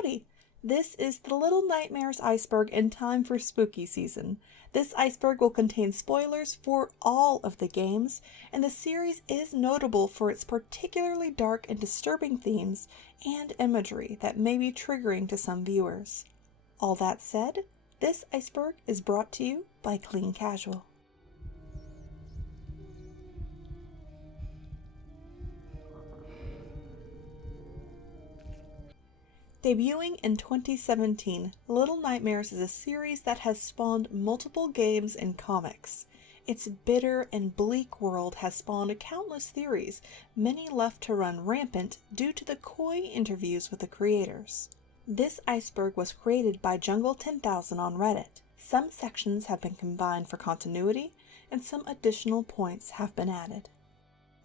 Howdy! This is the Little Nightmares Iceberg in time for spooky season. This iceberg will contain spoilers for all of the games, and the series is notable for its particularly dark and disturbing themes and imagery that may be triggering to some viewers. All that said, this iceberg is brought to you by Clean Casual. Debuting in 2017, Little Nightmares is a series that has spawned multiple games and comics. Its bitter and bleak world has spawned countless theories, many left to run rampant due to the coy interviews with the creators. This iceberg was created by Jungle10000 on Reddit. Some sections have been combined for continuity, and some additional points have been added.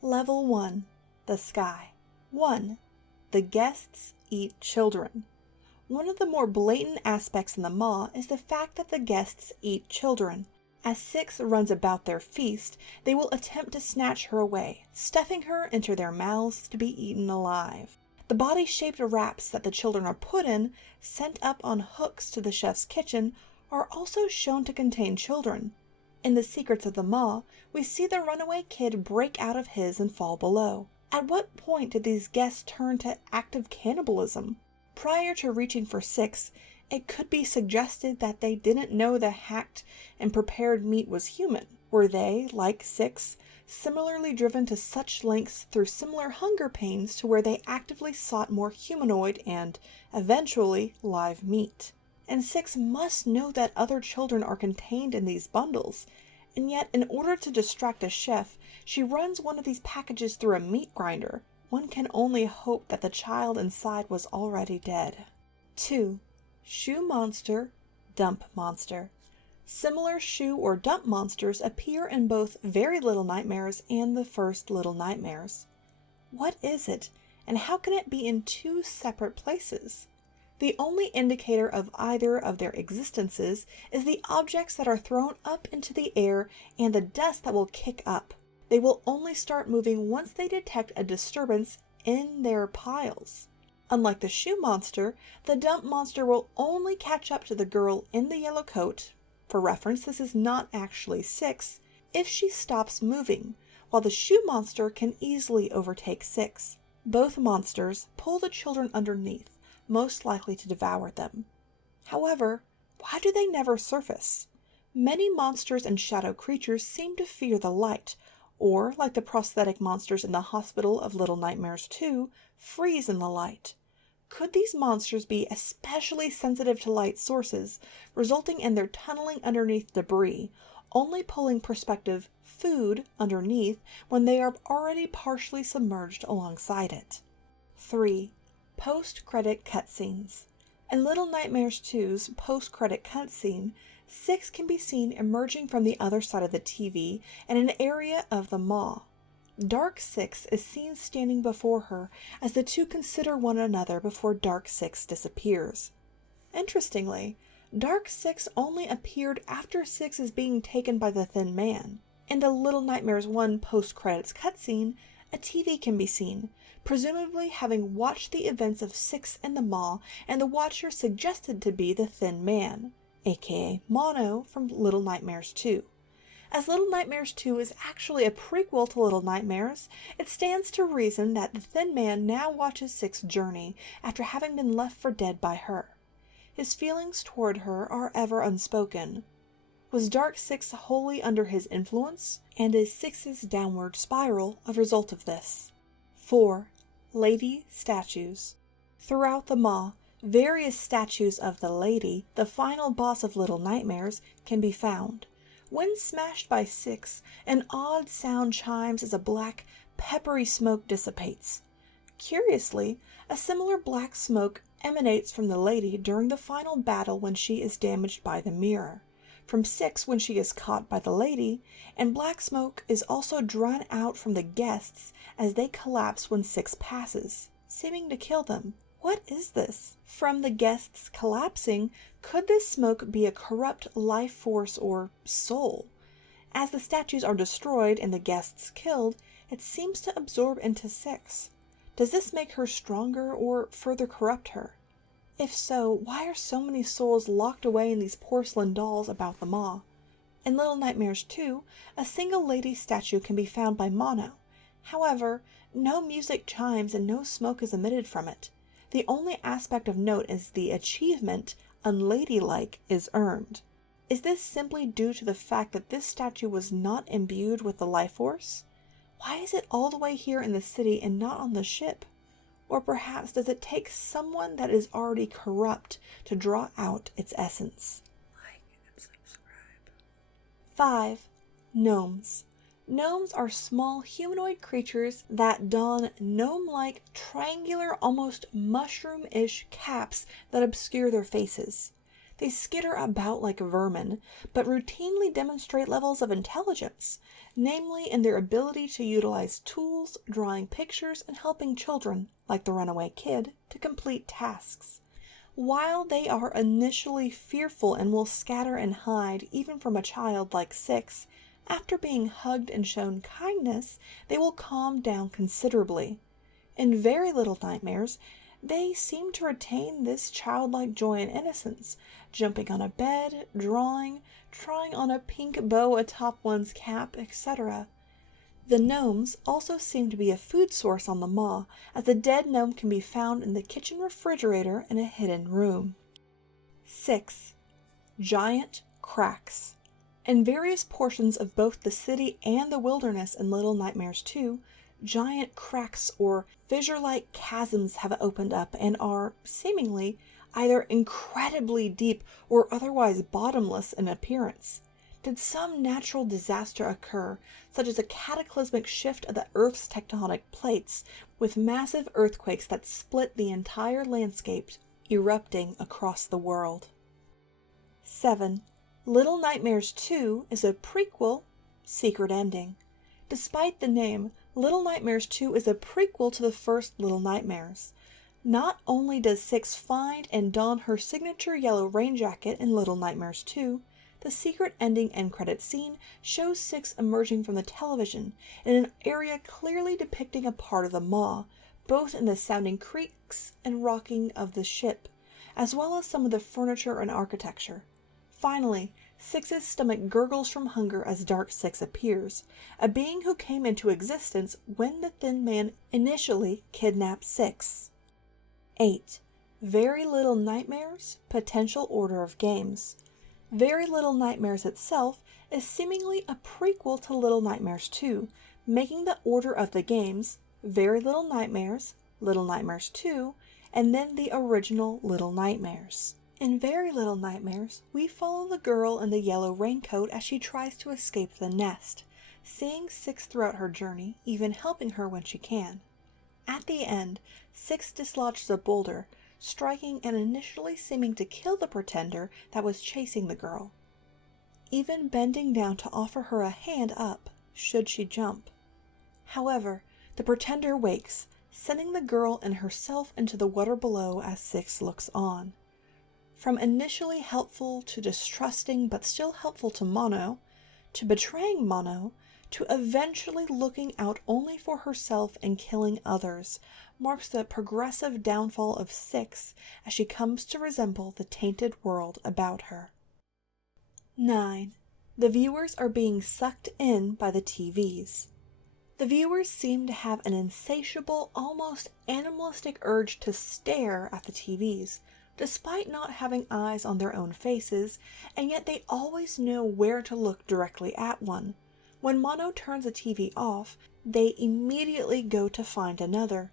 Level 1. The Sky. 1. The guests eat children. One of the more blatant aspects in the maw is the fact that the guests eat children. As Six runs about their feast, they will attempt to snatch her away, stuffing her into their mouths to be eaten alive. The body-shaped wraps that the children are put in, sent up on hooks to the chef's kitchen, are also shown to contain children. In The Secrets of the Maw, we see the runaway kid break out of his and fall below. At what point did these guests turn to active cannibalism? Prior to reaching for Six, it could be suggested that they didn't know the hacked and prepared meat was human. Were they, like Six, similarly driven to such lengths through similar hunger pains to where they actively sought more humanoid and, eventually, live meat? And Six must know that other children are contained in these bundles, and yet in order to distract a chef, she runs one of these packages through a meat grinder. One can only hope that the child inside was already dead. 2. Shoe Monster, Dump Monster. Similar shoe or dump monsters appear in both Very Little Nightmares and the first Little Nightmares. What is it, and how can it be in two separate places? The only indicator of either of their existences is the objects that are thrown up into the air and the dust that will kick up. They will only start moving once they detect a disturbance in their piles. Unlike the shoe monster, the dump monster will only catch up to the girl in the yellow coat, for reference this is not actually Six, if she stops moving, while the shoe monster can easily overtake Six. Both monsters pull the children underneath, most likely to devour them. However, why do they never surface? Many monsters and shadow creatures seem to fear the light, or, like the prosthetic monsters in the Hospital of Little Nightmares 2, freeze in the light. Could these monsters be especially sensitive to light sources, resulting in their tunneling underneath debris, only pulling prospective food underneath when they are already partially submerged alongside it? 3. Post-credit cutscenes. In Little Nightmares 2's post-credit cutscene, Six can be seen emerging from the other side of the TV in an area of the maw. Dark Six is seen standing before her as the two consider one another before Dark Six disappears. Interestingly, Dark Six only appeared after Six is being taken by the Thin Man. In the Little Nightmares 1 post-credits cutscene, a TV can be seen, presumably having watched the events of Six in the maw, and the watcher suggested to be the Thin Man, aka Mono from Little Nightmares 2. As Little Nightmares 2 is actually a prequel to Little Nightmares, it stands to reason that the Thin Man now watches Six's journey after having been left for dead by her. His feelings toward her are ever unspoken. Was Dark Six wholly under his influence, and is Six's downward spiral a result of this? 4. Lady Statues. Throughout the maw, various statues of the Lady, the final boss of Little Nightmares, can be found. When smashed by Six, an odd sound chimes as a black, peppery smoke dissipates. Curiously, a similar black smoke emanates from the Lady during the final battle when she is damaged by the mirror, from Six when she is caught by the Lady, and black smoke is also drawn out from the guests as they collapse when Six passes, seeming to kill them. What is this? From the guests collapsing, could this smoke be a corrupt life force or soul? As the statues are destroyed and the guests killed, it seems to absorb into Six. Does this make her stronger or further corrupt her? If so, why are so many souls locked away in these porcelain dolls about the maw? In Little Nightmares 2, a single lady statue can be found by Mono. However, no music chimes and no smoke is emitted from it. The only aspect of note is the achievement, unladylike, is earned. Is this simply due to the fact that this statue was not imbued with the life force? Why is it all the way here in the city and not on the ship? Or perhaps does it take someone that is already corrupt to draw out its essence? Like and subscribe. 5. Gnomes. Gnomes are small humanoid creatures that don gnome-like triangular, almost mushroom-ish caps that obscure their faces. They skitter about like vermin, but routinely demonstrate levels of intelligence, namely in their ability to utilize tools, drawing pictures, and helping children, like the runaway kid, to complete tasks. While they are initially fearful and will scatter and hide even from a child like 6, after being hugged and shown kindness, they will calm down considerably. In Very Little Nightmares, they seem to retain this childlike joy and innocence, jumping on a bed, drawing, trying on a pink bow atop one's cap, etc. The gnomes also seem to be a food source on the maw, as a dead gnome can be found in the kitchen refrigerator in a hidden room. 6. Giant cracks. In various portions of both the city and the wilderness in Little Nightmares 2, giant cracks or fissure-like chasms have opened up and are, seemingly, either incredibly deep or otherwise bottomless in appearance. Did some natural disaster occur, such as a cataclysmic shift of the Earth's tectonic plates, with massive earthquakes that split the entire landscape, erupting across the world? 7. Little Nightmares 2 is a prequel, secret ending. Despite the name, Little Nightmares 2 is a prequel to the first Little Nightmares. Not only does 6 find and don her signature yellow rain jacket in Little Nightmares 2, the secret ending end credit scene shows 6 emerging from the television in an area clearly depicting a part of the maw, both in the sounding creaks and rocking of the ship, as well as some of the furniture and architecture. Finally, 6's stomach gurgles from hunger as Dark 6 appears, a being who came into existence when the Thin Man initially kidnapped 6. 8. Very Little Nightmares, Potential Order of Games. Very Little Nightmares itself is seemingly a prequel to Little Nightmares 2, making the order of the games Very Little Nightmares, Little Nightmares 2, and then the original Little Nightmares. In Very Little Nightmares, we follow the girl in the yellow raincoat as she tries to escape the nest, seeing 6 throughout her journey, even helping her when she can. At the end, 6 dislodges a boulder, striking and initially seeming to kill the pretender that was chasing the girl, even bending down to offer her a hand up, should she jump. However, the pretender wakes, sending the girl and herself into the water below as 6 looks on. From initially helpful to distrusting but still helpful to Mono, to betraying Mono, to eventually looking out only for herself and killing others, marks the progressive downfall of 6 as she comes to resemble the tainted world about her. 9. The viewers are being sucked in by the TVs. The viewers seem to have an insatiable, almost animalistic urge to stare at the TVs, despite not having eyes on their own faces, and yet they always know where to look directly at one. When Mono turns a TV off, they immediately go to find another.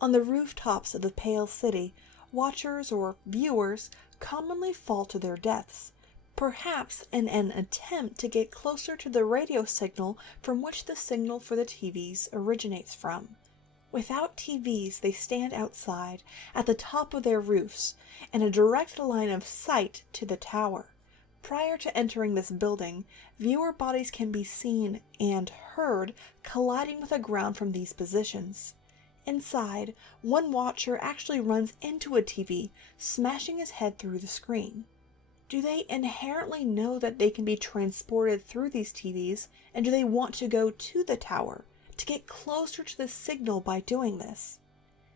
On the rooftops of the Pale City, watchers or viewers commonly fall to their deaths, perhaps in an attempt to get closer to the radio signal from which the signal for the TVs originates from. Without TVs, they stand outside, at the top of their roofs, in a direct line of sight to the tower. Prior to entering this building, viewer bodies can be seen and heard colliding with the ground from these positions. Inside, one watcher actually runs into a TV, smashing his head through the screen. Do they inherently know that they can be transported through these TVs, and do they want to go to the tower, to get closer to the signal by doing this?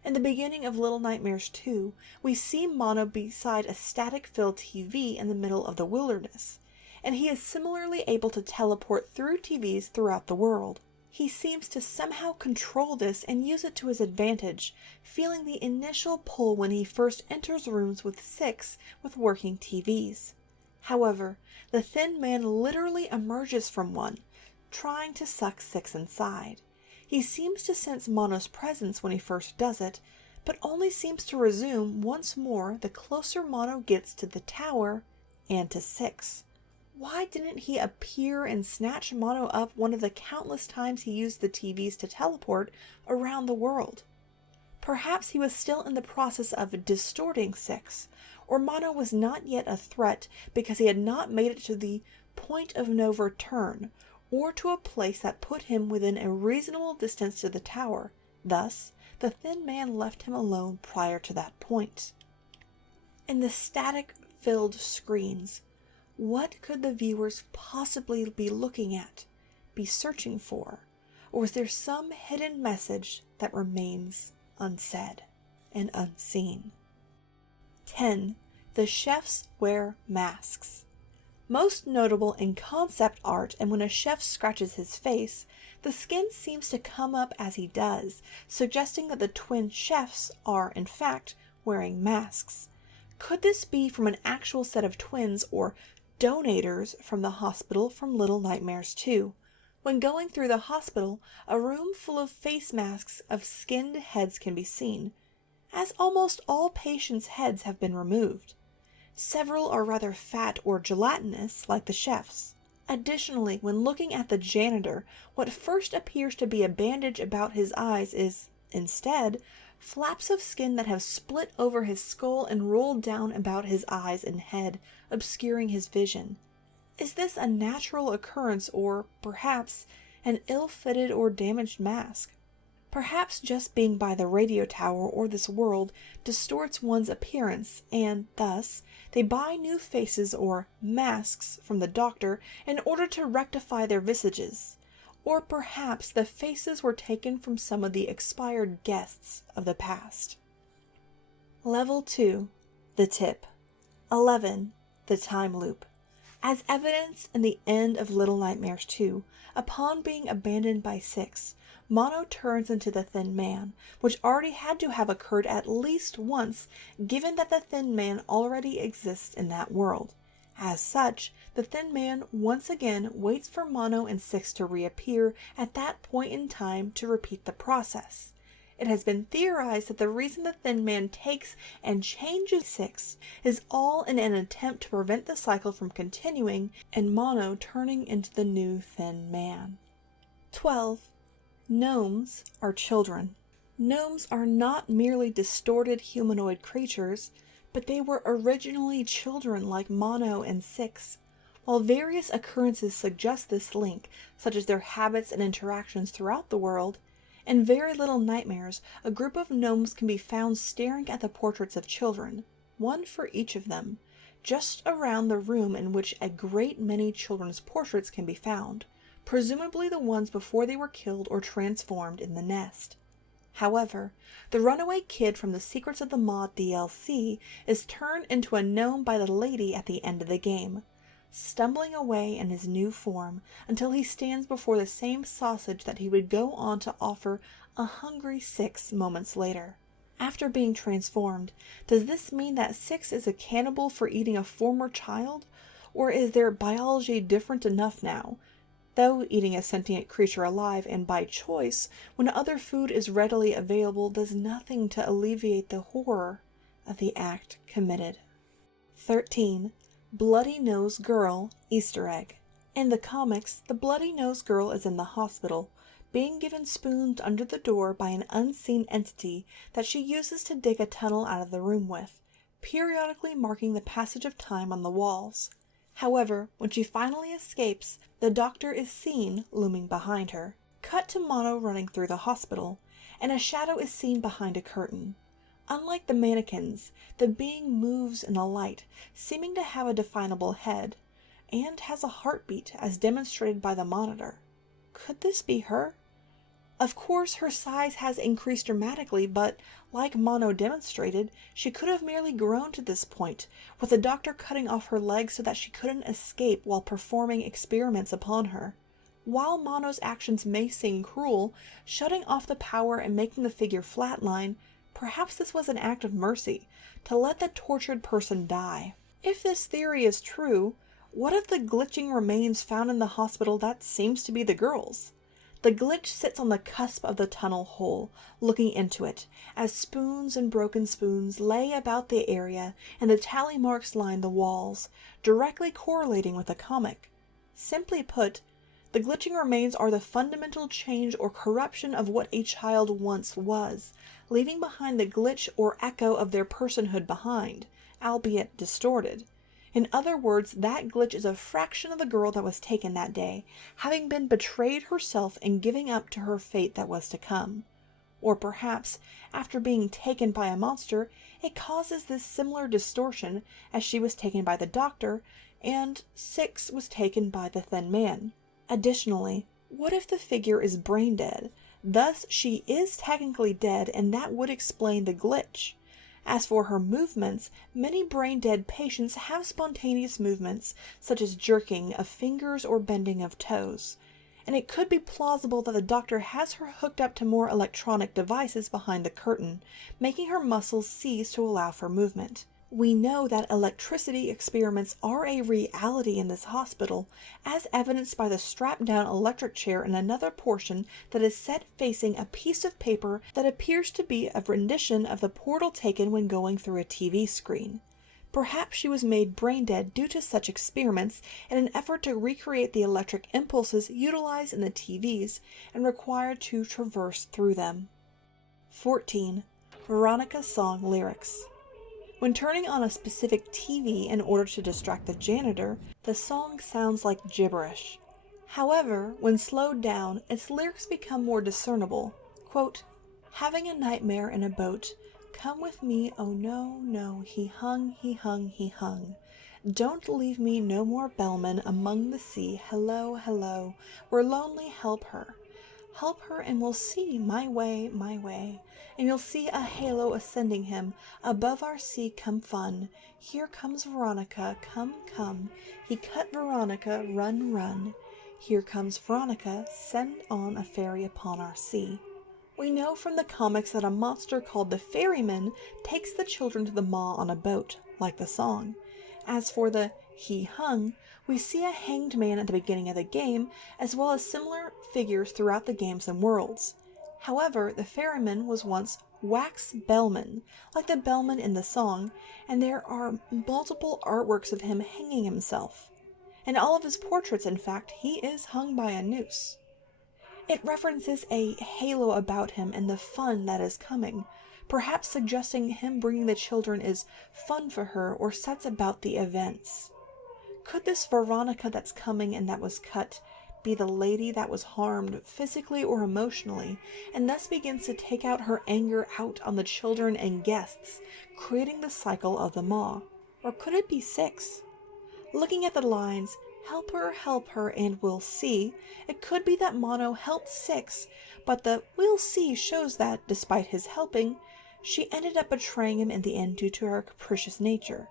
In the beginning of Little Nightmares 2, we see Mono beside a static-filled TV in the middle of the wilderness, and he is similarly able to teleport through TVs throughout the world. He seems to somehow control this and use it to his advantage, feeling the initial pull when he first enters rooms with Six with working TVs. However, the Thin Man literally emerges from one, trying to suck Six inside. He seems to sense Mono's presence when he first does it, but only seems to resume once more the closer Mono gets to the tower and to Six. Why didn't he appear and snatch Mono up one of the countless times he used the TVs to teleport around the world? Perhaps he was still in the process of distorting Six, or Mono was not yet a threat because he had not made it to the point of no return, or to a place that put him within a reasonable distance to the tower. Thus, the Thin Man left him alone prior to that point. In the static-filled screens, what could the viewers possibly be looking at, be searching for, or is there some hidden message that remains unsaid and unseen? 10. The chefs wear masks. Most notable in concept art, and when a chef scratches his face, the skin seems to come up as he does, suggesting that the twin chefs are, in fact, wearing masks. Could this be from an actual set of twins or donators from the hospital from Little Nightmares 2? When going through the hospital, a room full of face masks of skinned heads can be seen, as almost all patients' heads have been removed. Several are rather fat or gelatinous, like the chefs. Additionally, when looking at the janitor, what first appears to be a bandage about his eyes is, instead, flaps of skin that have split over his skull and rolled down about his eyes and head, obscuring his vision. Is this a natural occurrence or, perhaps, an ill-fitted or damaged mask? Perhaps just being by the radio tower or this world distorts one's appearance, and thus they buy new faces or masks from the doctor in order to rectify their visages. Or perhaps the faces were taken from some of the expired guests of the past. Level 2. The Tip. 11. The Time Loop. As evidenced in the end of Little Nightmares 2, upon being abandoned by Six, Mono turns into the Thin Man, which already had to have occurred at least once, given that the Thin Man already exists in that world. As such, the Thin Man once again waits for Mono and Six to reappear at that point in time to repeat the process. It has been theorized that the reason the Thin Man takes and changes Six is all in an attempt to prevent the cycle from continuing and Mono turning into the new Thin Man. 12. Gnomes are children. Gnomes are not merely distorted humanoid creatures, but they were originally children like Mono and Six. While various occurrences suggest this link, such as their habits and interactions throughout the world, in Very Little Nightmares, a group of gnomes can be found staring at the portraits of children, one for each of them, just around the room in which a great many children's portraits can be found, presumably the ones before they were killed or transformed in the nest. However, the runaway kid from the Secrets of the Maw DLC is turned into a gnome by the lady at the end of the game, stumbling away in his new form until he stands before the same sausage that he would go on to offer a hungry Six moments later. After being transformed, does this mean that Six is a cannibal for eating a former child, or is their biology different enough now? Though eating a sentient creature alive and by choice when other food is readily available does nothing to alleviate the horror of the act committed. 13. Bloody Nose Girl Easter Egg. In the comics, the Bloody Nose Girl is in the hospital, being given spoons under the door by an unseen entity that she uses to dig a tunnel out of the room with, periodically marking the passage of time on the walls. However, when she finally escapes, the doctor is seen looming behind her. Cut to Mono running through the hospital, and a shadow is seen behind a curtain. Unlike the mannequins, the being moves in the light, seeming to have a definable head, and has a heartbeat as demonstrated by the monitor. Could this be her? Of course, her size has increased dramatically, but, like Mono demonstrated, she could have merely grown to this point, with the doctor cutting off her legs so that she couldn't escape while performing experiments upon her. While Mono's actions may seem cruel, shutting off the power and making the figure flatline, perhaps this was an act of mercy, to let the tortured person die. If this theory is true, what of the glitching remains found in the hospital that seems to be the girl's? The glitch sits on the cusp of the tunnel hole, looking into it, as spoons and broken spoons lay about the area and the tally marks line the walls, directly correlating with the comic. Simply put, the glitching remains are the fundamental change or corruption of what a child once was, leaving behind the glitch or echo of their personhood behind, albeit distorted. In other words, that glitch is a fraction of the girl that was taken that day, having been betrayed herself and giving up to her fate that was to come. Or perhaps, after being taken by a monster, it causes this similar distortion as she was taken by the doctor, and Six was taken by the thin man. Additionally, what if the figure is brain dead? Thus, she is technically dead, and that would explain the glitch. As for her movements, many brain-dead patients have spontaneous movements, such as jerking of fingers or bending of toes. And it could be plausible that the doctor has her hooked up to more electronic devices behind the curtain, making her muscles cease to allow for movement. We know that electricity experiments are a reality in this hospital, as evidenced by the strapped-down electric chair in another portion that is set facing a piece of paper that appears to be a rendition of the portal taken when going through a TV screen. Perhaps she was made brain-dead due to such experiments in an effort to recreate the electric impulses utilized in the TVs and required to traverse through them. 14. Veronica's song lyrics. When turning on a specific TV in order to distract the janitor, the song sounds like gibberish. However, when slowed down, its lyrics become more discernible. Quote, "Having a nightmare in a boat, come with me, oh no, no, he hung, he hung, he hung. Don't leave me no more bellman among the sea, hello, hello, we're lonely, help her. Help her and we'll see, my way, and you'll see a halo ascending him, above our sea come fun. Here comes Veronica, come, come, he cut Veronica, run, run. Here comes Veronica, send on a ferry upon our sea." We know from the comics that a monster called the Ferryman takes the children to the maw on a boat, like the song. As for the "he hung," we see a hanged man at the beginning of the game, as well as similar figures throughout the games and worlds. However, the ferryman was once wax bellman, like the bellman in the song, and there are multiple artworks of him hanging himself. In all of his portraits, in fact, he is hung by a noose. It references a halo about him and the fun that is coming, perhaps suggesting him bringing the children is fun for her or sets about the events. Could this Veronica that's coming and that was cut be the lady that was harmed physically or emotionally, and thus begins to take out her anger out on the children and guests, creating the cycle of the maw? Or could it be Six? Looking at the lines, help her, and we'll see, it could be that Mono helped Six, but the we'll see shows that, despite his helping, she ended up betraying him in the end due to her capricious nature.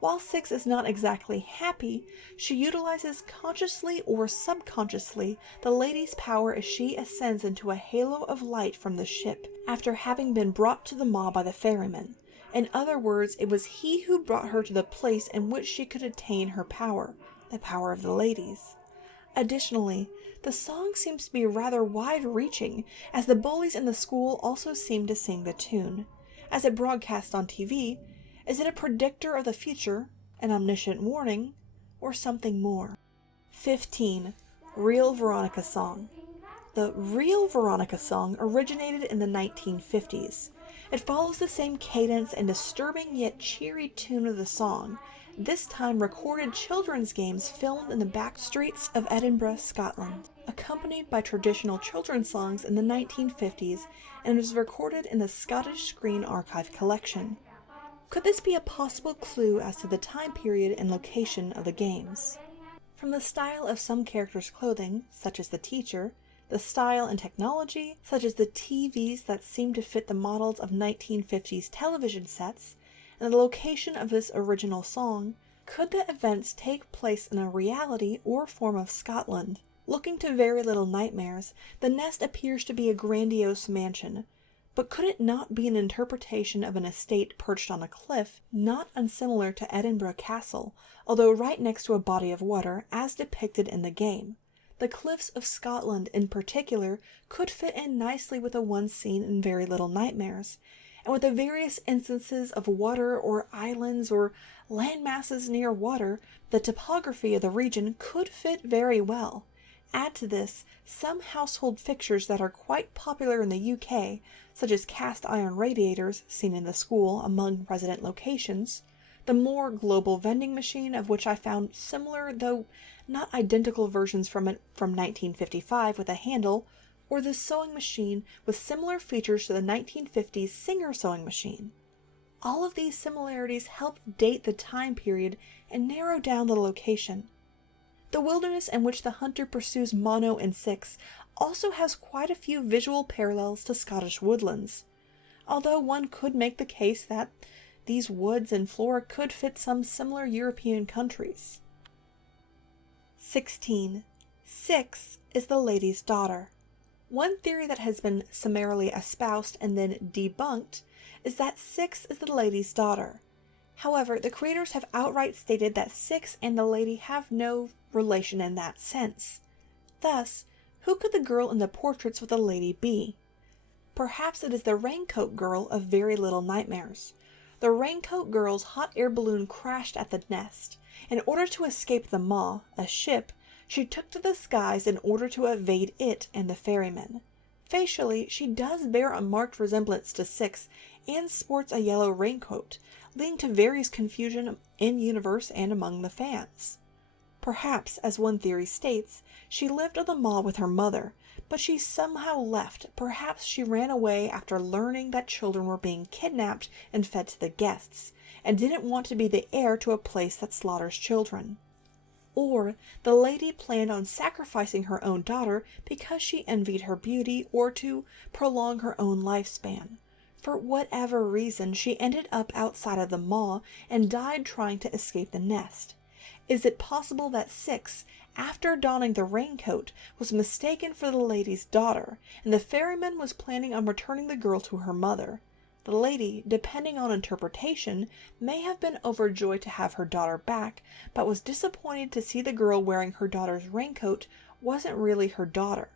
While Six is not exactly happy, she utilizes consciously or subconsciously the lady's power as she ascends into a halo of light from the ship after having been brought to the maw by the ferryman. In other words, it was he who brought her to the place in which she could attain her power, the power of the ladies. Additionally, the song seems to be rather wide-reaching, as the bullies in the school also seem to sing the tune. As it broadcasts on TV, is it a predictor of the future, an omniscient warning, or something more? 15. Real Veronica Song. The Real Veronica Song originated in the 1950s. It follows the same cadence and disturbing yet cheery tune of the song, this time recorded children's games filmed in the back streets of Edinburgh, Scotland, accompanied by traditional children's songs in the 1950s, and was recorded in the Scottish Screen Archive collection. Could this be a possible clue as to the time period and location of the games? From the style of some characters' clothing, such as the teacher, The style and technology, such as the TVs that seem to fit the models of 1950s television sets, and the location of this original song. Could the events take place in a reality or form of Scotland? Looking to Very Little Nightmares, the nest appears to be a grandiose mansion, but could it not be an interpretation of an estate perched on a cliff, not unsimilar to Edinburgh Castle, although right next to a body of water, as depicted in the game? The cliffs of Scotland in particular could fit in nicely with the one seen in Very Little Nightmares, and with the various instances of water or islands or land masses near water, the topography of the region could fit very well. Add to this some household fixtures that are quite popular in the UK, such as cast iron radiators seen in the school among resident locations, the more global vending machine of which I found similar though not identical versions from 1955 with a handle, or the sewing machine with similar features to the 1950s Singer sewing machine. All of these similarities help date the time period and narrow down the location. The wilderness in which the hunter pursues Mono and Six also has quite a few visual parallels to Scottish woodlands, although one could make the case that these woods and flora could fit some similar European countries. 16. Six is the lady's daughter. One theory that has been summarily espoused and then debunked is that Six is the lady's daughter. However, the creators have outright stated that Six and the lady have no relation in that sense. Thus, who could the girl in the portraits with the lady be? Perhaps it is the Raincoat Girl of Very Little Nightmares. The Raincoat Girl's hot air balloon crashed at the nest. In order to escape the Maw, a ship, she took to the skies in order to evade it and the ferryman. Facially, she does bear a marked resemblance to Six and sports a yellow raincoat, leading to various confusion in-universe and among the fans. Perhaps, as one theory states, she lived on the Maw with her mother, but she somehow left. Perhaps she ran away after learning that children were being kidnapped and fed to the guests, and didn't want to be the heir to a place that slaughters children. Or the lady planned on sacrificing her own daughter because she envied her beauty or to prolong her own lifespan. For whatever reason, she ended up outside of the Maw and died trying to escape the nest. Is it possible that Six, after donning the raincoat, was mistaken for the lady's daughter, and the ferryman was planning on returning the girl to her mother? The lady, depending on interpretation, may have been overjoyed to have her daughter back, but was disappointed to see the girl wearing her daughter's raincoat wasn't really her daughter,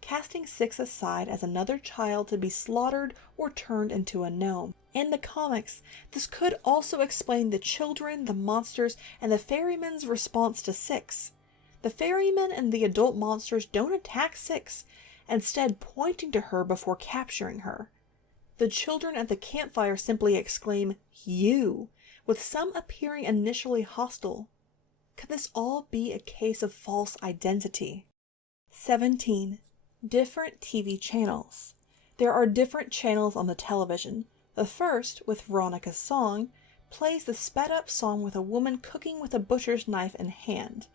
casting Six aside as another child to be slaughtered or turned into a gnome. In the comics, this could also explain the children, the monsters, and the ferryman's response to Six. The ferryman and the adult monsters don't attack Six, instead pointing to her before capturing her. The children at the campfire simply exclaim, "You," with some appearing initially hostile. Could this all be a case of false identity? 17. Different TV channels. There are different channels on the television. The first, with Veronica's song, plays the sped-up song with a woman cooking with a butcher's knife in hand.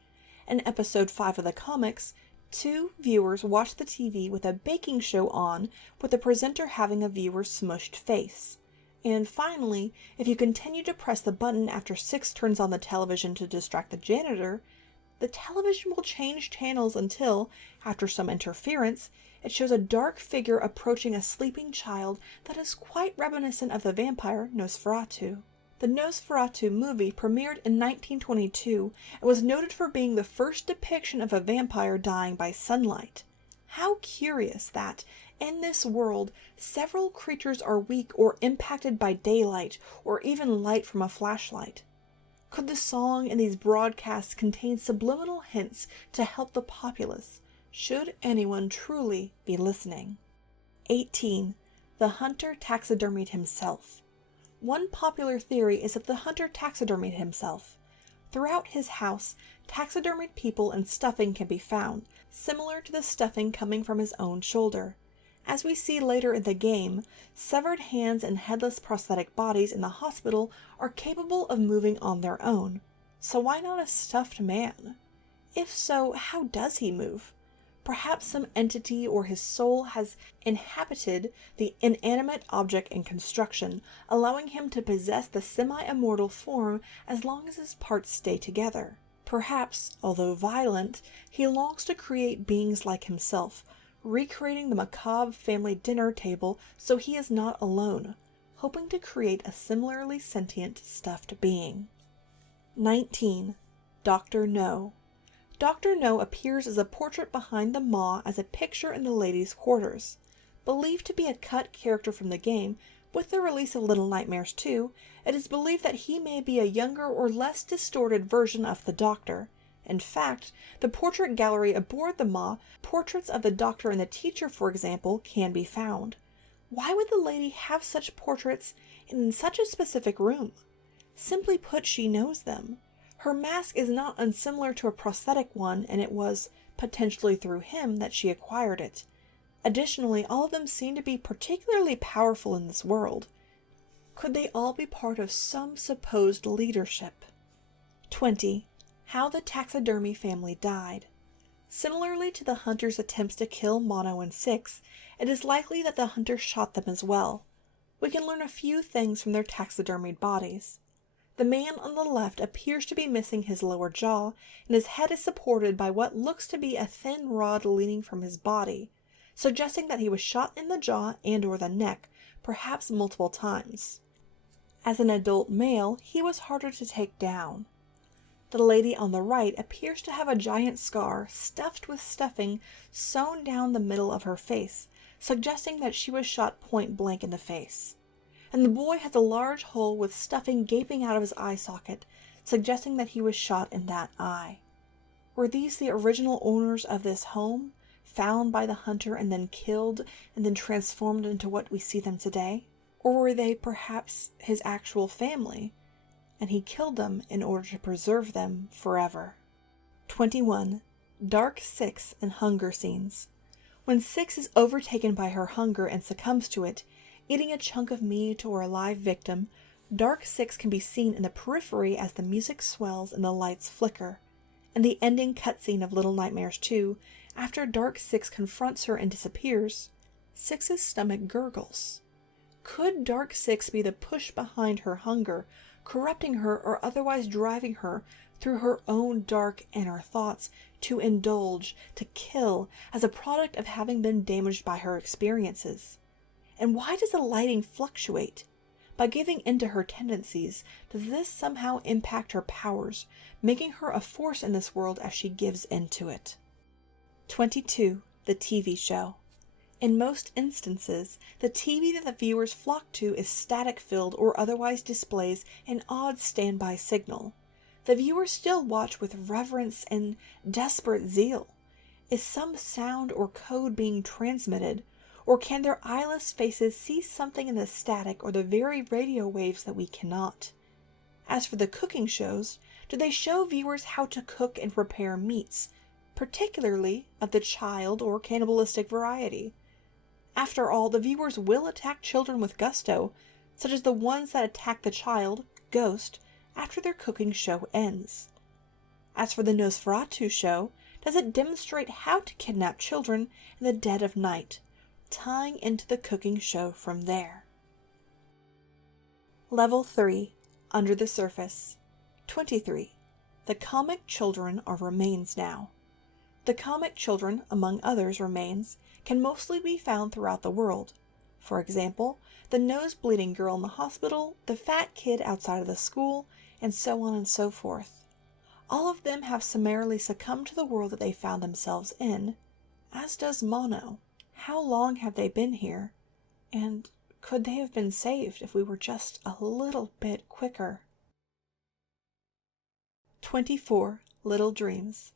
In episode 5 of the comics, two viewers watch the TV with a baking show on, with the presenter having a viewer's smushed face. And finally, if you continue to press the button after Six turns on the television to distract the janitor, the television will change channels until, after some interference, it shows a dark figure approaching a sleeping child that is quite reminiscent of the vampire Nosferatu. The Nosferatu movie premiered in 1922 and was noted for being the first depiction of a vampire dying by sunlight. How curious that, in this world, several creatures are weak or impacted by daylight or even light from a flashlight. Could the song in these broadcasts contain subliminal hints to help the populace, should anyone truly be listening? 18. The hunter taxidermied himself. One popular theory is that the hunter taxidermied himself. Throughout his house, taxidermied people and stuffing can be found, similar to the stuffing coming from his own shoulder. As we see later in the game, severed hands and headless prosthetic bodies in the hospital are capable of moving on their own. So why not a stuffed man? If so, how does he move? Perhaps some entity or his soul has inhabited the inanimate object in construction, allowing him to possess the semi-immortal form as long as his parts stay together. Perhaps, although violent, he longs to create beings like himself, recreating the macabre family dinner table so he is not alone, hoping to create a similarly sentient stuffed being. 19. Dr. No. Dr. No appears as a portrait behind the maw as a picture in the ladies' quarters. Believed to be a cut character from the game, with the release of Little Nightmares 2, it is believed that he may be a younger or less distorted version of the Doctor. In fact, the portrait gallery aboard the maw, portraits of the Doctor and the teacher, for example, can be found. Why would the lady have such portraits in such a specific room? Simply put, she knows them. Her mask is not unsimilar to a prosthetic one, and it was, potentially through him, that she acquired it. Additionally, all of them seem to be particularly powerful in this world. Could they all be part of some supposed leadership? 20. How the taxidermy family died. Similarly to the hunter's attempts to kill Mono and Six, it is likely that the hunter shot them as well. We can learn a few things from their taxidermied bodies. The man on the left appears to be missing his lower jaw, and his head is supported by what looks to be a thin rod leaning from his body, suggesting that he was shot in the jaw and/or the neck, perhaps multiple times. As an adult male, he was harder to take down. The lady on the right appears to have a giant scar stuffed with stuffing sewn down the middle of her face, suggesting that she was shot point blank in the face. And the boy has a large hole with stuffing gaping out of his eye socket, suggesting that he was shot in that eye. Were these the original owners of this home, found by the hunter and then killed and then transformed into what we see them today? Or were they perhaps his actual family, and he killed them in order to preserve them forever? 21. Dark Six and Hunger Scenes. When Six is overtaken by her hunger and succumbs to it, eating a chunk of meat or a live victim, Dark Six can be seen in the periphery as the music swells and the lights flicker. In the ending cutscene of Little Nightmares 2, after Dark Six confronts her and disappears, Six's stomach gurgles. Could Dark Six be the push behind her hunger, corrupting her or otherwise driving her through her own dark inner thoughts to indulge, to kill, as a product of having been damaged by her experiences? And why does the lighting fluctuate? By giving in to her tendencies, does this somehow impact her powers, making her a force in this world as she gives in to it? 22. The TV show. In most instances, the TV that the viewers flock to is static-filled or otherwise displays an odd standby signal. The viewers still watch with reverence and desperate zeal. Is some sound or code being transmitted? Or can their eyeless faces see something in the static or the very radio waves that we cannot? As for the cooking shows, do they show viewers how to cook and prepare meats, particularly of the child or cannibalistic variety? After all, the viewers will attack children with gusto, such as the ones that attack the child, Ghost, after their cooking show ends. As for the Nosferatu show, does it demonstrate how to kidnap children in the dead of night, tying into the cooking show from there? Level 3. Under the Surface. 23. The comic children are remains now. The comic children, among others remains, can mostly be found throughout the world. For example, the nose-bleeding girl in the hospital, the fat kid outside of the school, and so on and so forth. All of them have summarily succumbed to the world that they found themselves in, as does Mono. How long have they been here? And could they have been saved if we were just a little bit quicker? 24. Little Dreams.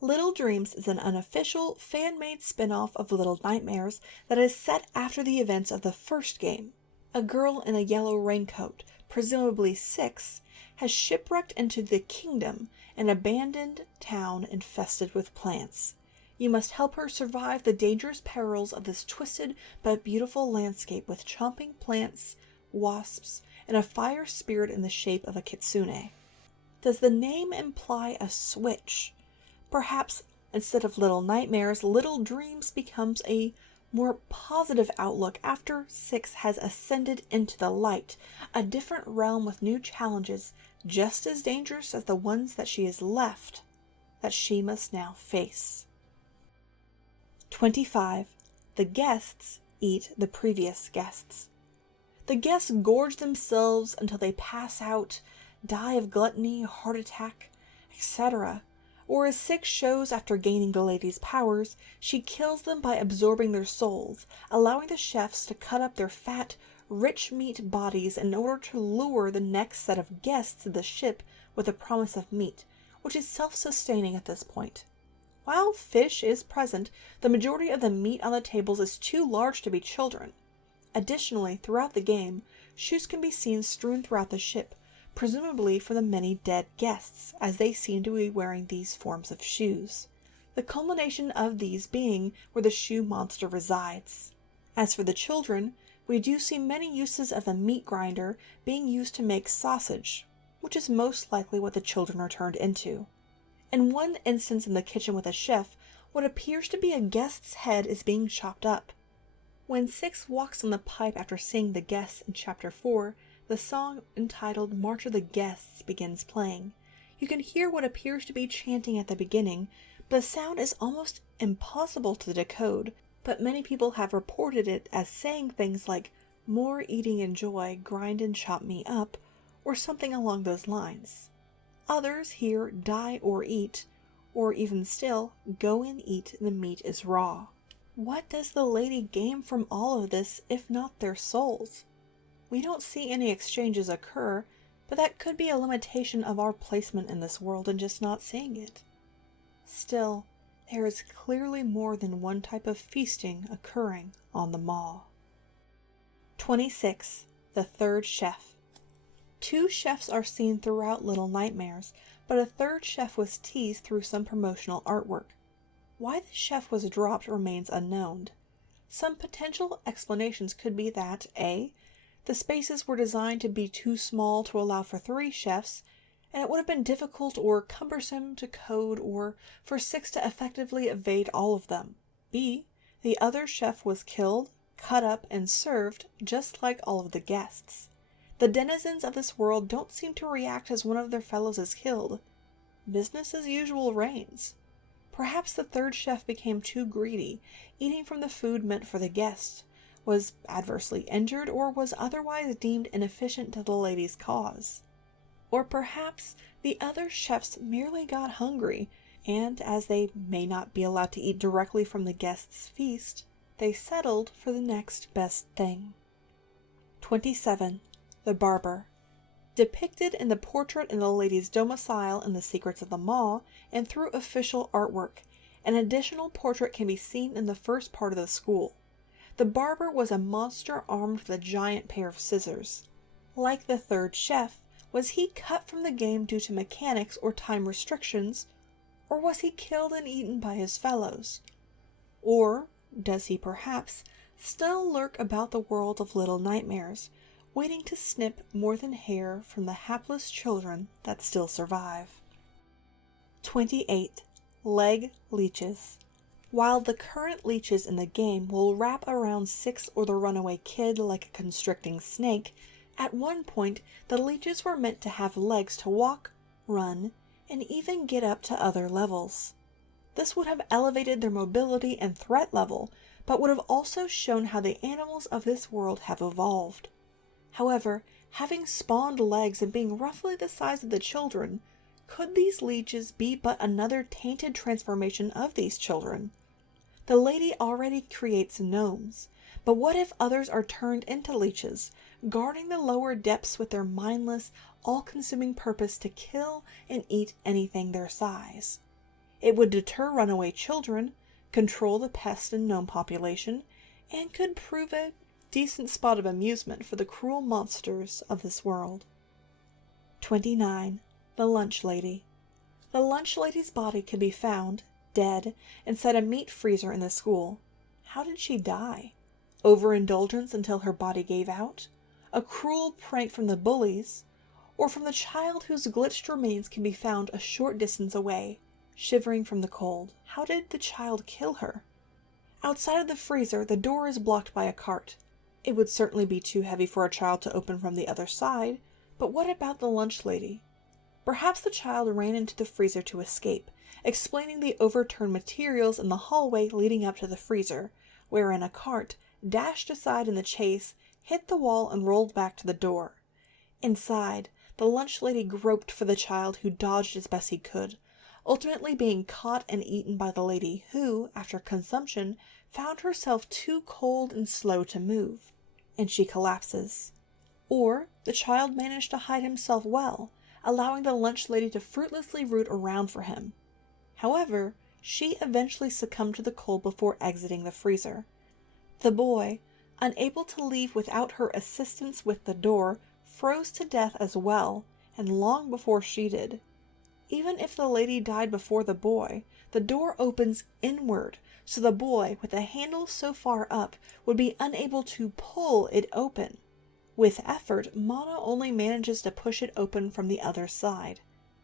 Little Dreams is an unofficial, fan-made spin-off of Little Nightmares that is set after the events of the first game. A girl in a yellow raincoat, presumably Six, has shipwrecked into the Kingdom, an abandoned town infested with plants. You must help her survive the dangerous perils of this twisted but beautiful landscape with chomping plants, wasps, and a fire spirit in the shape of a kitsune. Does the name imply a switch? Perhaps Instead of little nightmares, little dreams becomes a more positive outlook after 6 has ascended into the light, a different realm with new challenges, just as dangerous as the ones that she has left, that she must now face. 25. The guests eat the previous guests. The guests gorge themselves until they pass out, die of gluttony, heart attack, etc. Or as 6 shows after gaining the lady's powers, she kills them by absorbing their souls, allowing the chefs to cut up their fat, rich meat bodies in order to lure the next set of guests to the ship with the promise of meat, which is self-sustaining at this point. While fish is present, the majority of the meat on the tables is too large to be children. Additionally, throughout the game, shoes can be seen strewn throughout the ship, presumably for the many dead guests, as they seem to be wearing these forms of shoes. The culmination of these being where the shoe monster resides. As for the children, we do see many uses of the meat grinder being used to make sausage, which is most likely what the children are turned into. In one instance in the kitchen with a chef, what appears to be a guest's head is being chopped up. When 6 walks on the pipe after seeing the guests in Chapter 4, the song entitled March of the Guests begins playing. You can hear what appears to be chanting at the beginning, but the sound is almost impossible to decode, but many people have reported it as saying things like, "More eating and joy, grind and chop me up," or something along those lines. Others hear "die or eat," or even still, "go and eat, the meat is raw." What does the lady gain from all of this if not their souls? We don't see any exchanges occur, but that could be a limitation of our placement in this world and just not seeing it. Still, there is clearly more than one type of feasting occurring on the maw. 26. The third chef. 2 chefs are seen throughout Little Nightmares, but a third chef was teased through some promotional artwork. Why the chef was dropped remains unknown. Some potential explanations could be that A. The spaces were designed to be too small to allow for 3 chefs, and it would have been difficult or cumbersome to code or for 6 to effectively evade all of them. B. The other chef was killed, cut up, and served just like all of the guests. The denizens of this world don't seem to react as one of their fellows is killed. Business as usual reigns. Perhaps the third chef became too greedy, eating from the food meant for the guests, was adversely injured, or was otherwise deemed inefficient to the lady's cause. Or perhaps the other chefs merely got hungry, and as they may not be allowed to eat directly from the guest's feast, they settled for the next best thing. 27. The barber. Depicted in the portrait in the lady's domicile in The Secrets of the Maw and through official artwork, an additional portrait can be seen in the first part of the school. The barber was a monster armed with a giant pair of scissors. Like the third chef, was he cut from the game due to mechanics or time restrictions, or was he killed and eaten by his fellows? Or does he perhaps still lurk about the world of Little Nightmares, waiting to snip more than hair from the hapless children that still survive? 28. Leg leeches. While the current leeches in the game will wrap around 6 or the runaway kid like a constricting snake, at one point the leeches were meant to have legs to walk, run, and even get up to other levels. This would have elevated their mobility and threat level, but would have also shown how the animals of this world have evolved. However, having spawned legs and being roughly the size of the children, could these leeches be but another tainted transformation of these children? The lady already creates gnomes, but what if others are turned into leeches, guarding the lower depths with their mindless, all-consuming purpose to kill and eat anything their size? It would deter runaway children, control the pest and gnome population, and could prove a decent spot of amusement for the cruel monsters of this world. 29. The Lunch Lady. The Lunch Lady's body could be found, dead, inside a meat freezer in the school. How did she die? Overindulgence until her body gave out? A cruel prank from the bullies? Or from the child whose glitched remains can be found a short distance away? shivering from the cold. How did the child kill her? Outside of the freezer, the door is blocked by a cart. It would certainly be too heavy for a child to open from the other side, but what about the lunch lady? Perhaps the child ran into the freezer to escape, explaining the overturned materials in the hallway leading up to the freezer, wherein a cart, dashed aside in the chase, hit the wall and rolled back to the door. Inside, the lunch lady groped for the child, who dodged as best he could, ultimately being caught and eaten by the lady, who, after consumption, found herself too cold and slow to move, and she collapses. Or the child managed to hide himself well, allowing the lunch lady to fruitlessly root around for him. However, she eventually succumbed to the cold before exiting the freezer. The boy, unable to leave without her assistance with the door, froze to death as well, and long before she did. Even if the lady died before the boy, the door opens inward, so the boy, with the handle so far up, would be unable to pull it open. With effort, Mono only manages to push it open from the other side.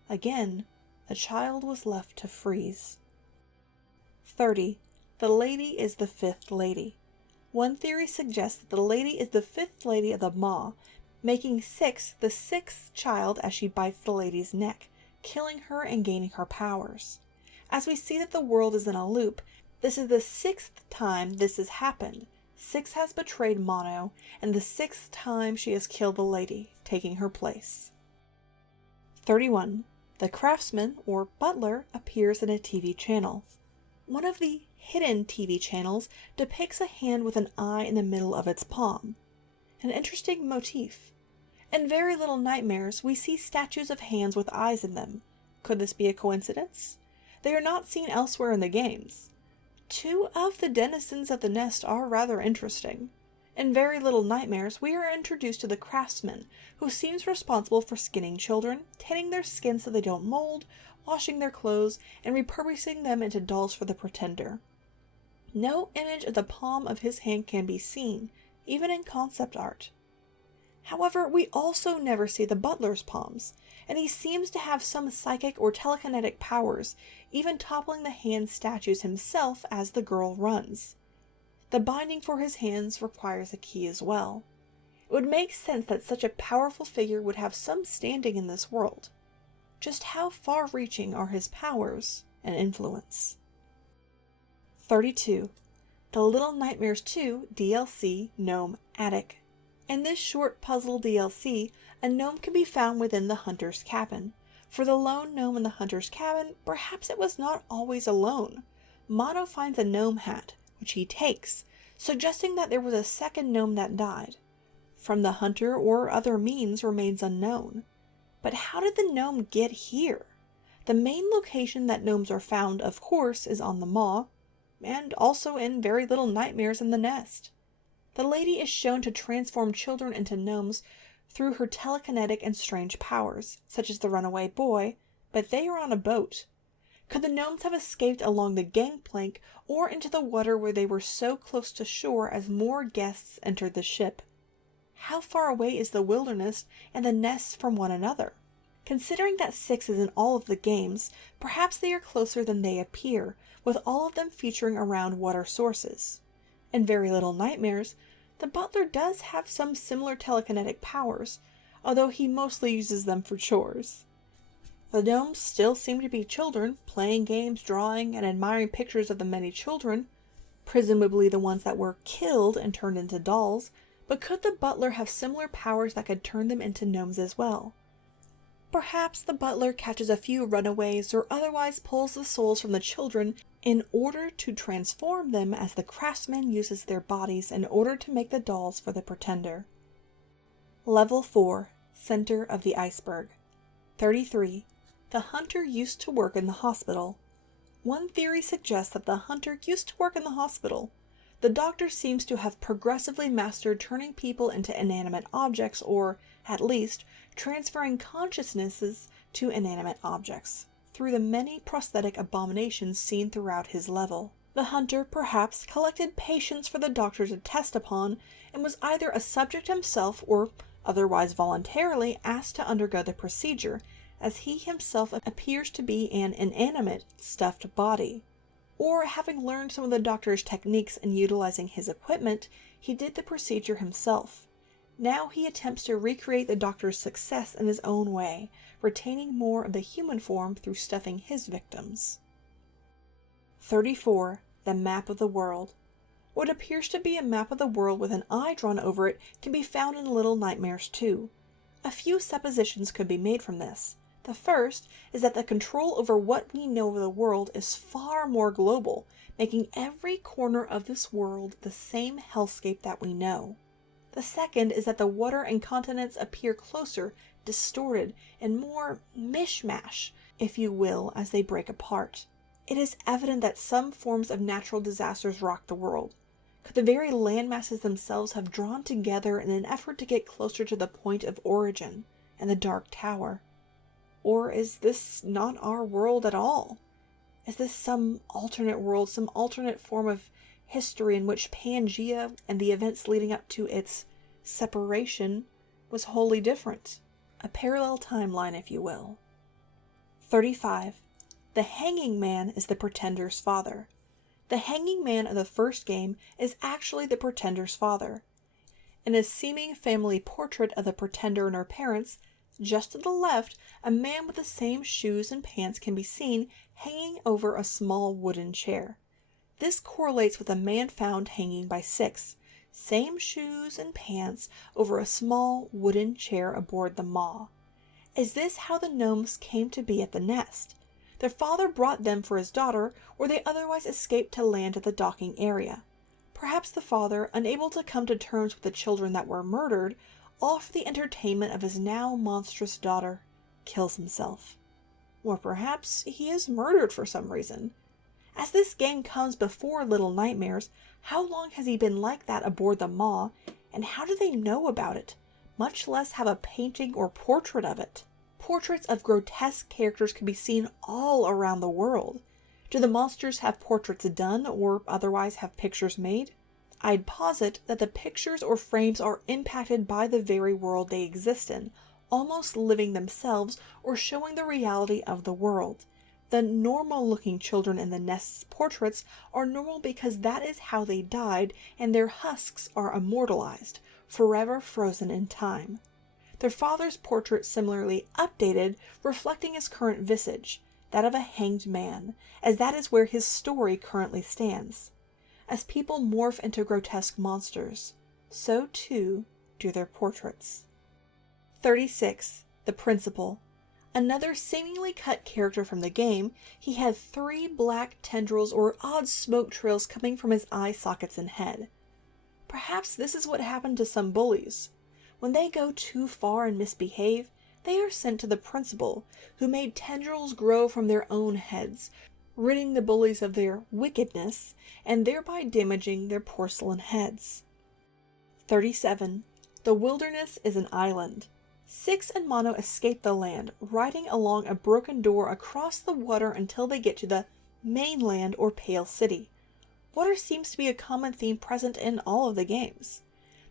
Again, the child was left to freeze. 30. The lady is the fifth lady. One theory suggests that the lady is the fifth lady of the maw, making 6 the sixth child as she bites the lady's neck, killing her and gaining her powers. As we see that the world is in a loop, this is the 6th time this has happened. 6 has betrayed Mono, and the 6th time she has killed the lady, taking her place. 31. The craftsman, or butler, appears in a TV channel. One of the hidden TV channels depicts a hand with an eye in the middle of its palm. An interesting motif. In Very Little Nightmares, we see statues of hands with eyes in them. Could this be a coincidence? They are not seen elsewhere in the games. 2 of the denizens of the nest are rather interesting. In Very Little Nightmares, we are introduced to the craftsman, who seems responsible for skinning children, tanning their skin so they don't mold, washing their clothes, and repurposing them into dolls for the pretender. No image of the palm of his hand can be seen, even in concept art. However, we also never see the butler's palms, and he seems to have some psychic or telekinetic powers, even toppling the hand statues himself as the girl runs. The binding for his hands requires a key as well. It would make sense that such a powerful figure would have some standing in this world. Just how far-reaching are his powers and influence? 32. The Little Nightmares 2 DLC Gnome Attic. In this short puzzle DLC, a gnome can be found within the hunter's cabin. For the lone gnome in the hunter's cabin, perhaps it was not always alone. Mono finds a gnome hat, which he takes, suggesting that there was a second gnome that died. From the hunter or other means remains unknown. But how did the gnome get here? The main location that gnomes are found, of course, is on the maw, and also in Very Little Nightmares in the nest. The lady is shown to transform children into gnomes through her telekinetic and strange powers, such as the runaway boy, but they are on a boat. Could the gnomes have escaped along the gangplank or into the water where they were so close to shore as more guests entered the ship? How far away is the wilderness and the nests from one another? Considering that 6 is in all of the games, perhaps they are closer than they appear, with all of them featuring around water sources. In Very Little Nightmares, the butler does have some similar telekinetic powers, although he mostly uses them for chores. The gnomes still seem to be children, playing games, drawing, and admiring pictures of the many children, presumably the ones that were killed and turned into dolls, but could the butler have similar powers that could turn them into gnomes as well? Perhaps the butler catches a few runaways or otherwise pulls the souls from the children in order to transform them, as the craftsman uses their bodies in order to make the dolls for the pretender. Level 4, Center of the Iceberg. 33. The hunter used to work in the hospital. One theory suggests that the hunter used to work in the hospital. The doctor seems to have progressively mastered turning people into inanimate objects, or, at least, transferring consciousnesses to inanimate objects, through the many prosthetic abominations seen throughout his level. The hunter perhaps collected patients for the doctor to test upon, and was either a subject himself or otherwise voluntarily asked to undergo the procedure, as he himself appears to be an inanimate, stuffed body. Or, having learned some of the doctor's techniques and utilizing his equipment, he did the procedure himself. Now he attempts to recreate the doctor's success in his own way, retaining more of the human form through stuffing his victims. 34. The Map of the World. What appears to be a map of the world with an eye drawn over it can be found in Little Nightmares 2. A few suppositions could be made from this. The first is that the control over what we know of the world is far more global, making every corner of this world the same hellscape that we know. The second is that the water and continents appear closer, distorted, and more mishmash, if you will, as they break apart. It is evident that some forms of natural disasters rock the world. Could the very landmasses themselves have drawn together in an effort to get closer to the point of origin and the Dark Tower? Or is this not our world at all? Is this some alternate world, some alternate form of history in which Pangea and the events leading up to its separation was wholly different? A parallel timeline, if you will. 35. The Hanging Man is the Pretender's father. The Hanging Man of the first game is actually the Pretender's father. In a seeming family portrait of the Pretender and her parents, just to the left, a man with the same shoes and pants can be seen hanging over a small wooden chair. This correlates with a man found hanging by 6, same shoes and pants over a small wooden chair aboard the Maw. Is this how the gnomes came to be at the nest? Their father brought them for his daughter, or they otherwise escaped to land at the docking area. Perhaps the father, unable to come to terms with the children that were murdered, all for the entertainment of his now monstrous daughter, kills himself. Or perhaps he is murdered for some reason. As this game comes before Little Nightmares, how long has he been like that aboard the Maw, and how do they know about it, much less have a painting or portrait of it? Portraits of grotesque characters can be seen all around the world. Do the monsters have portraits done or otherwise have pictures made? I'd posit that the pictures or frames are impacted by the very world they exist in, almost living themselves or showing the reality of the world. The normal-looking children in the nest's portraits are normal because that is how they died, and their husks are immortalized, forever frozen in time. Their father's portrait similarly updated, reflecting his current visage, that of a hanged man, as that is where his story currently stands. As people morph into grotesque monsters, so too do their portraits. 36. The Principal. Another seemingly cut character from the game, he had 3 black tendrils or odd smoke trails coming from his eye sockets and head. Perhaps this is what happened to some bullies. When they go too far and misbehave, they are sent to the principal, who made tendrils grow from their own heads, ridding the bullies of their wickedness, and thereby damaging their porcelain heads. 37. The Wilderness is an Island. Six and Mono escape the land, riding along a broken door across the water until they get to the mainland or Pale City. Water seems to be a common theme present in all of the games.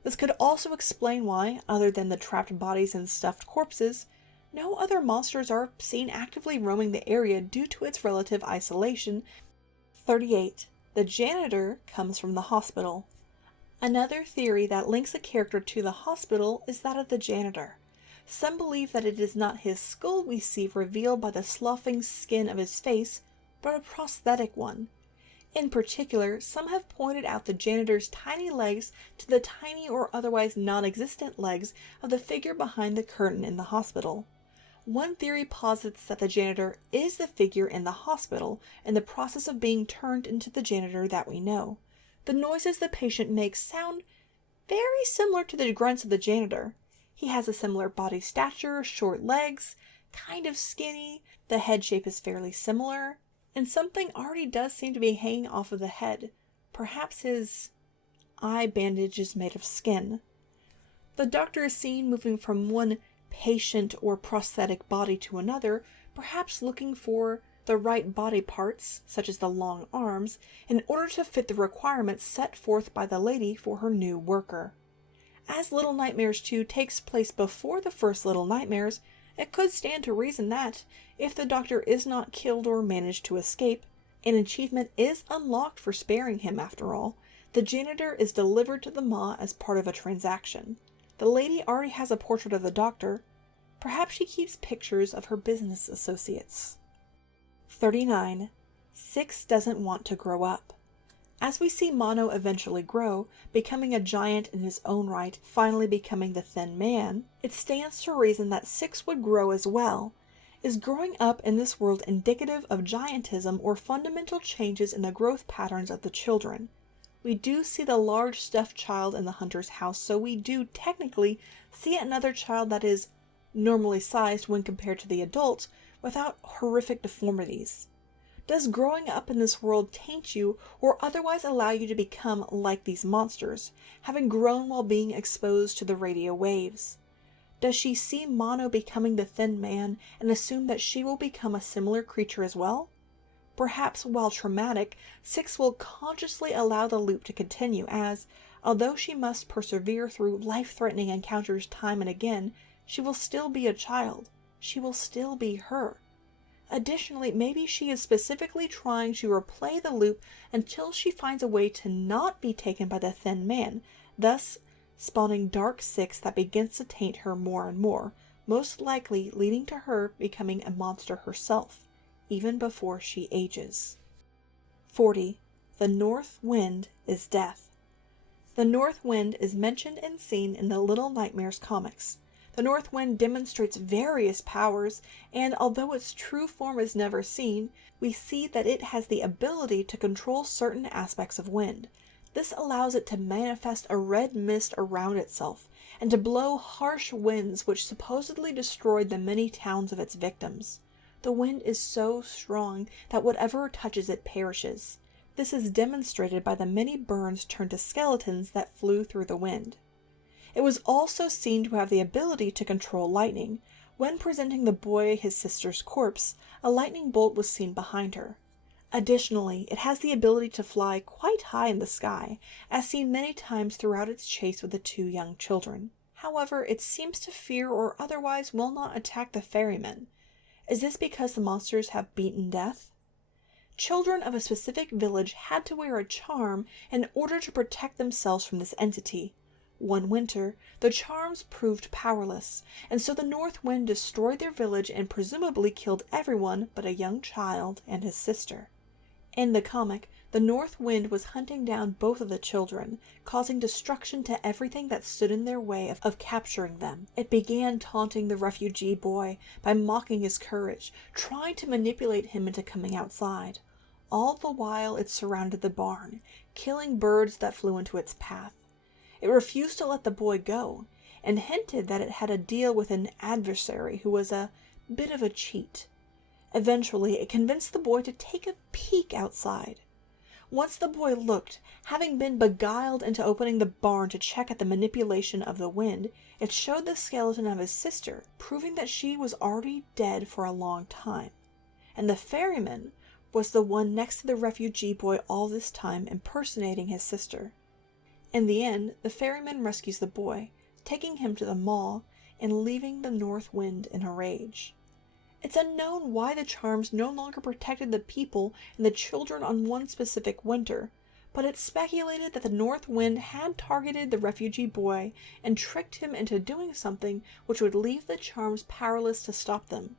This could also explain why, other than the trapped bodies and stuffed corpses, no other monsters are seen actively roaming the area due to its relative isolation. 38. The Janitor comes from the hospital. Another theory that links a character to the hospital is that of the janitor. Some believe that it is not his skull we see revealed by the sloughing skin of his face, but a prosthetic one. In particular, some have pointed out the janitor's tiny legs to the tiny or otherwise non-existent legs of the figure behind the curtain in the hospital. One theory posits that the janitor is the figure in the hospital in the process of being turned into the janitor that we know. The noises the patient makes sound very similar to the grunts of the janitor. He has a similar body stature, short legs, kind of skinny, the head shape is fairly similar, and something already does seem to be hanging off of the head. Perhaps his eye bandage is made of skin. The doctor is seen moving from one patient or prosthetic body to another, perhaps looking for the right body parts, such as the long arms, in order to fit the requirements set forth by the lady for her new worker. As Little Nightmares 2 takes place before the first Little Nightmares, It could stand to reason that, if the doctor is not killed or managed to escape, an achievement is unlocked for sparing him after all. The janitor is delivered to the maw as part of a transaction. The lady already has a portrait of the doctor. Perhaps she keeps pictures of her business associates. 39. Six doesn't want to grow up. As we see Mono eventually grow, becoming a giant in his own right, finally becoming the Thin Man, it stands to reason that Six would grow as well. Is growing up in this world indicative of giantism or fundamental changes in the growth patterns of the children? We do see the large stuffed child in the hunter's house, so we do technically see another child that is normally sized when compared to the adults, without horrific deformities. Does growing up in this world taint you or otherwise allow you to become like these monsters, having grown while being exposed to the radio waves? Does she see Mono becoming the Thin Man and assume that she will become a similar creature as well? Perhaps while traumatic, Six will consciously allow the loop to continue as, although she must persevere through life-threatening encounters time and again, she will still be a child. She will still be her. Additionally, maybe she is specifically trying to replay the loop until she finds a way to not be taken by the Thin Man, thus spawning Dark Six that begins to taint her more and more, most likely leading to her becoming a monster herself, even before she ages. 40. The North Wind is death. The North Wind is mentioned and seen in the Little Nightmares comics. The North Wind demonstrates various powers, and although its true form is never seen, we see that it has the ability to control certain aspects of wind. This allows it to manifest a red mist around itself, and to blow harsh winds which supposedly destroyed the many towns of its victims. The wind is so strong that whatever touches it perishes. This is demonstrated by the many burns turned to skeletons that flew through the wind. It was also seen to have the ability to control lightning. When presenting the boy his sister's corpse, a lightning bolt was seen behind her. Additionally, it has the ability to fly quite high in the sky, as seen many times throughout its chase with the two young children. However, it seems to fear or otherwise will not attack the ferrymen. Is this because the monsters have beaten death? Children of a specific village had to wear a charm in order to protect themselves from this entity. One winter, the charms proved powerless, and so the North Wind destroyed their village and presumably killed everyone but a young child and his sister. In the comic, the North Wind was hunting down both of the children, causing destruction to everything that stood in their way of capturing them. It began taunting the refugee boy by mocking his courage, trying to manipulate him into coming outside. All the while it surrounded the barn, killing birds that flew into its path. It refused to let the boy go, and hinted that it had a deal with an adversary who was a bit of a cheat. Eventually, it convinced the boy to take a peek outside. Once the boy looked, having been beguiled into opening the barn to check at the manipulation of the wind, it showed the skeleton of his sister, proving that she was already dead for a long time. And the ferryman was the one next to the refugee boy all this time, impersonating his sister. In the end, the ferryman rescues the boy, taking him to the mall and leaving the North Wind in a rage. It's unknown why the charms no longer protected the people and the children on one specific winter, but it's speculated that the North Wind had targeted the refugee boy and tricked him into doing something which would leave the charms powerless to stop them.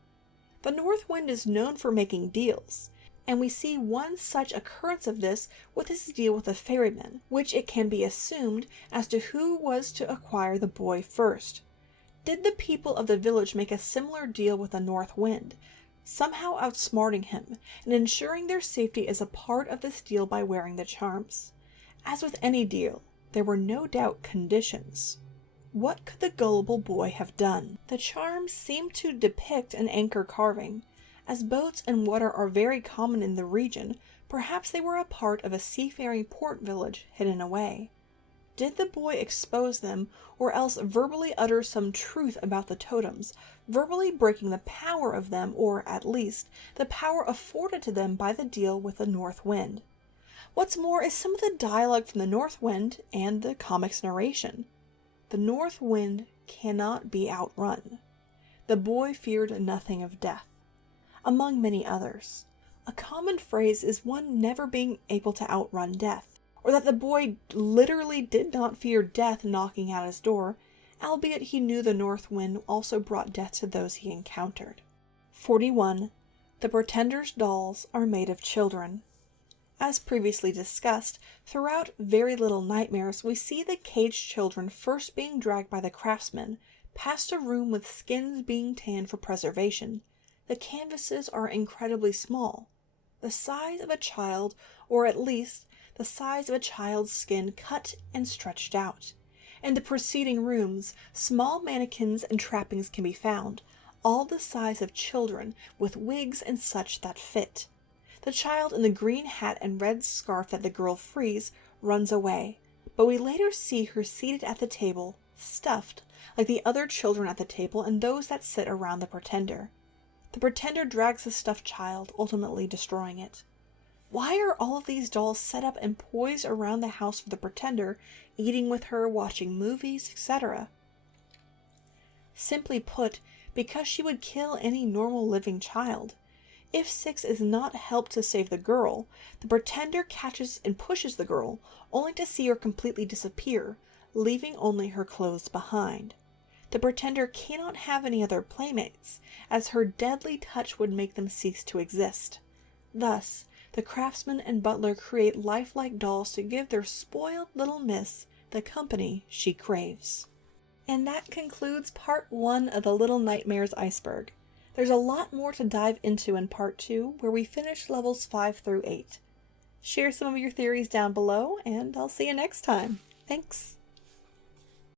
The North Wind is known for making deals, and we see one such occurrence of this with his deal with the ferryman, which it can be assumed as to who was to acquire the boy first. Did the people of the village make a similar deal with the North Wind, somehow outsmarting him and ensuring their safety as a part of this deal by wearing the charms? As with any deal, there were no doubt conditions. What could the gullible boy have done? The charms seem to depict an anchor carving. As boats and water are very common in the region, perhaps they were a part of a seafaring port village hidden away. Did the boy expose them, or else verbally utter some truth about the totems, verbally breaking the power of them, or, at least, the power afforded to them by the deal with the North Wind? What's more is some of the dialogue from the North Wind and the comic's narration. The North Wind cannot be outrun. the boy feared nothing of death, among many others. A common phrase is one never being able to outrun death, or that the boy literally did not fear death knocking at his door, albeit he knew the north wind also brought death to those he encountered. 41. The Pretender's dolls are made of children. As previously discussed, throughout Very Little Nightmares, we see the caged children first being dragged by the craftsman past a room with skins being tanned for preservation. The canvases are incredibly small, the size of a child, or at least the size of a child's skin cut and stretched out. In the preceding rooms, small mannequins and trappings can be found, all the size of children, with wigs and such that fit. The child in the green hat and red scarf that the girl frees runs away, but we later see her seated at the table, stuffed, like the other children at the table and those that sit around the Pretender. The Pretender drags the stuffed child, ultimately destroying it. Why are all of these dolls set up and poised around the house for the Pretender, eating with her, watching movies, etc.? Simply put, because she would kill any normal living child. If 6 is not helped to save the girl, the Pretender catches and pushes the girl, only to see her completely disappear, leaving only her clothes behind. The Pretender cannot have any other playmates, as her deadly touch would make them cease to exist. Thus, the craftsman and butler create lifelike dolls to give their spoiled little miss the company she craves. And that concludes part 1 of the Little Nightmares Iceberg. There's a lot more to dive into in part 2, where we finish levels 5 through 8. Share some of your theories down below, and I'll see you next time. Thanks!